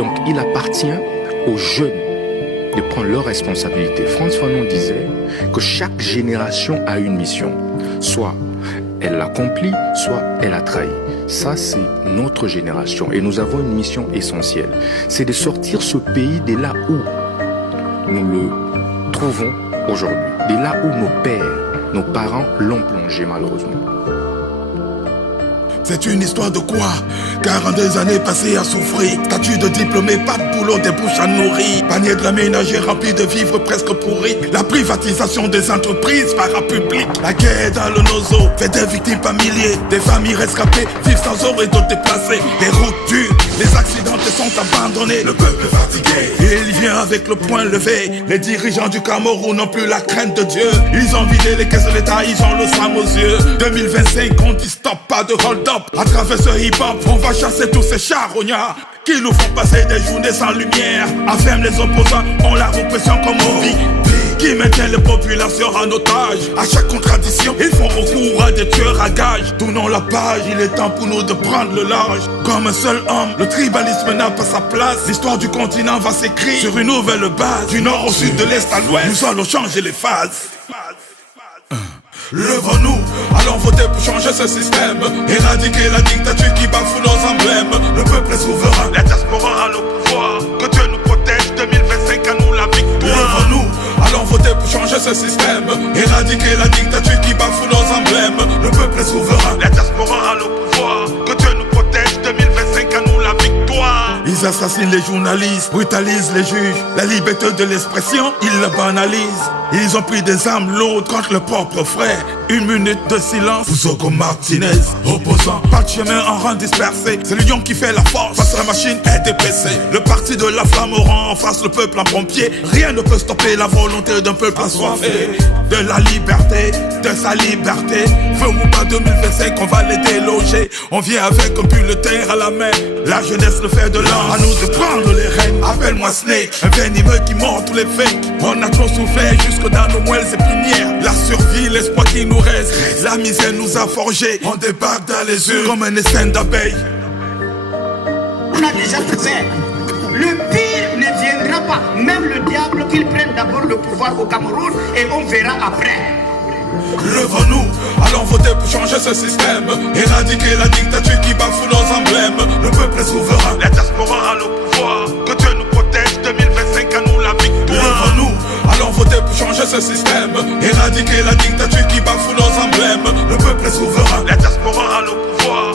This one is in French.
Donc il appartient aux jeunes de prendre leurs responsabilités. Frantz Fanon disait que chaque génération a une mission. Soit elle l'accomplit, soit elle a trahi. Ça, c'est notre génération. Et nous avons une mission essentielle. C'est de sortir ce pays de là où nous le trouvons aujourd'hui. De là où nos pères, nos parents l'ont plongé malheureusement. C'est une histoire de quoi? 42 années passées à souffrir. Statut de diplômé, pas de boulot, des bouches à nourrir. Panier de la ménagère rempli de vivres presque pourris. La privatisation des entreprises parapubliques. La guerre dans le nozo fait des victimes par milliers. Des familles rescapées vivent sans eau et d'autres déplacées. Les routes dures, les accidentés sont abandonnés. Le peuple fatigué, il vient avec le poing levé. Les dirigeants du Cameroun n'ont plus la crainte de Dieu. Ils ont vidé les caisses de l'État, ils ont le sang aux yeux. 2025, on dit stop, pas de hold-up. À travers ce hip-hop, on va chasser tous ces charognards qui nous font passer des journées sans lumière. Afferme les opposants, on la répression comme on vit. Qui maintient les populations en otage. À chaque contradiction, ils font recours à des tueurs à gages. Tournons la page, il est temps pour nous de prendre le large. Comme un seul homme, le tribalisme n'a pas sa place. L'histoire du continent va s'écrire sur une nouvelle base. Du nord au sud, de l'est à l'ouest, nous allons changer les phases. Levons-nous, allons voter pour changer ce système. Éradiquer la dictature qui bafoue nos emblèmes. Le peuple est souverain, la diaspora a le pouvoir. Que Dieu nous protège, 2025 à nous la victoire. Levons-nous, allons voter pour changer ce système. Éradiquer la dictature qui bafoue nos emblèmes. Le peuple est souverain, la diaspora a le pouvoir. Que Dieu nous protège, 2025 à nous la victoire. Ils assassinent les journalistes, brutalisent les juges. La liberté de l'expression, ils la banalisent. Ils ont pris des armes lourdes contre leurs propres frères. Une minute de silence, Foussoko Martinez. Opposant, pas de chemin en rang dispersé. C'est le lion qui fait la force, face à la machine est dépaissé. Le parti de la flamme rend en face le peuple en pompier. Rien ne peut stopper la volonté d'un peuple assoiffé. De la liberté, de sa liberté. Feu ou pas 2025, on va les déloger. On vient avec un bulletin à la main. La jeunesse le fait de l'an, à nous de prendre les rênes. Appelle-moi Snake, un venimeux qui mord tous les fakes. On a trop souffert jusque dans nos moelles épinières. La survie, l'espoir qui nous reste. La misère nous a forgés. On débarque dans les yeux comme un essaim d'abeilles. On a déjà fait. Le pire ne viendra pas. Même le diable qu'il prenne d'abord le pouvoir au Cameroun et on verra après. Levons-nous, allons voter pour changer ce système. Éradiquer la dictature qui bafoue nos emblèmes. Le peuple est souverain, la diaspora a le pouvoir. Que Dieu nous protège, 2025 à nous la victoire. Levons-nous, allons voter pour changer ce système. Éradiquer la dictature qui bafoue nos emblèmes. Le peuple est souverain, la diaspora a le pouvoir.